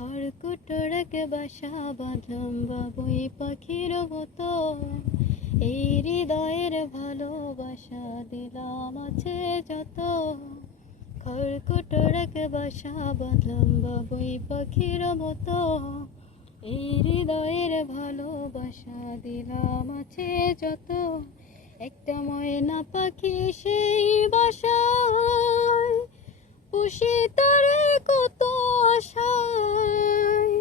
খড়কুটোর এক বাসা বাঁধলাম বাবুই পাখির মতো, এই হৃদয়ের ভালোবাসা দিলাম আছে যত। খড়কুটোর এক বাসা বাঁধলাম বাবুই পাখির মতো, এই হৃদয়ের ভালোবাসা দিলাম আছে যত। একটা ময়না পাখি সেই বাসায় পুষি তারে কত আশায়,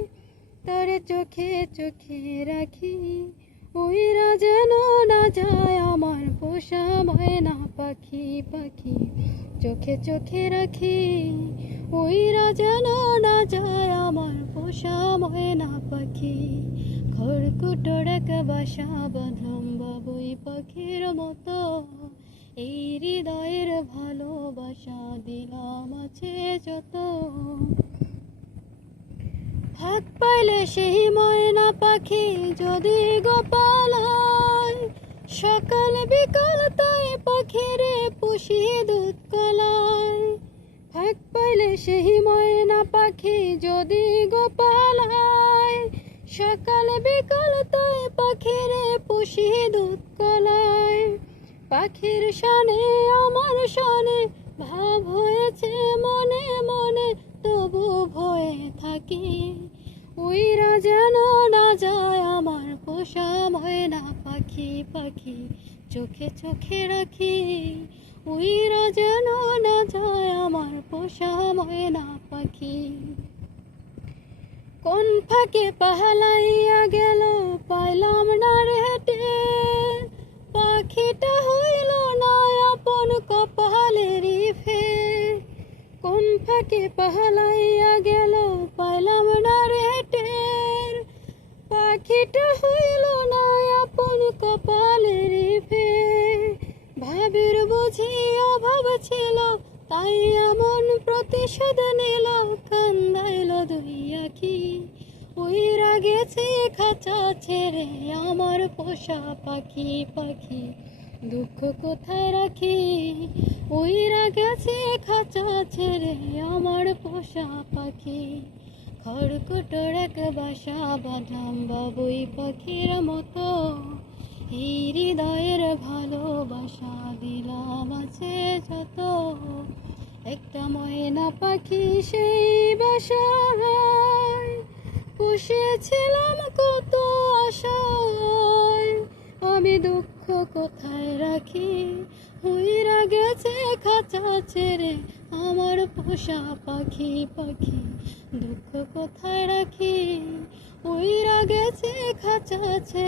তারে চোখে চোখে রাখি উইরা যেন না যায় আমার পোষা ময়না পাখি। পাখি চোখে চোখে রাখি উইরা যেন না যায় আমার পোষা ময়না পাখি। খড়কুটোর এক বাসা বাঁধলাম বাবুই পাখির মতো, এই হৃদয়ের ভালোবাসা দিলাম আছে যত। ফাঁক পাইলে সেই ময়না পাখি যদি গোপাল হয়, সকাল বিকাল তাই পাখিরে পুষি দুধ কলায়। ফাঁক পাইলে সেই ময়না পাখি যদি গোপাল হয়, সকাল বিকাল তাই পাখিরে পুষি দুধ কলায়। পাখির শানে আমার শানে ভাব হয়েছে মনে মনে, তবু ভয়ে থাকি উইরা যেন না যায় আমার পোষা ময়না পাখি। পাখি চোখে চোখে রাখি উইরা যেন না যায় আমার পোষা ময়না পাখি। কোন ফাঁকে পাহালাইয়া গেল পাইলাম না রে টের, পাখিটা হইল না আপন কপালেরই ফের। কোন ফাঁকে পাহালাইয়া গেল পাইলাম না রে টের, পাখিটা হইল না আপন কপালেরই ফের। ভাবির বুঝি অভাব ছিল তাই এমন প্রতিশোধ নিল, কান্দাইল দুই আখি উইরা গেছে খাঁচা ছেড়ে আমার পোষা পাখি। পাখি দুঃখ কোথায় রাখি উইরা গেছে খাঁচা ছেড়ে আমার পোষা পাখি। খড়কুটোর এক বাসা বাঁধলাম বাবুই পাখির মতো, এই হৃদয়ের ভালোবাসা দিলাম আছে যত। একটা ময়না পাখি সেই বাসায় পুষেছিলাম কত আশায়, আমি দুঃখ কোথায় রাখি উইরা গেছে খাঁচা ছেড়ে আমার পোষা পাখি। পাখি দুঃখ কোথায় রাখি উইরা গেছে খাঁচা ছেড়ে।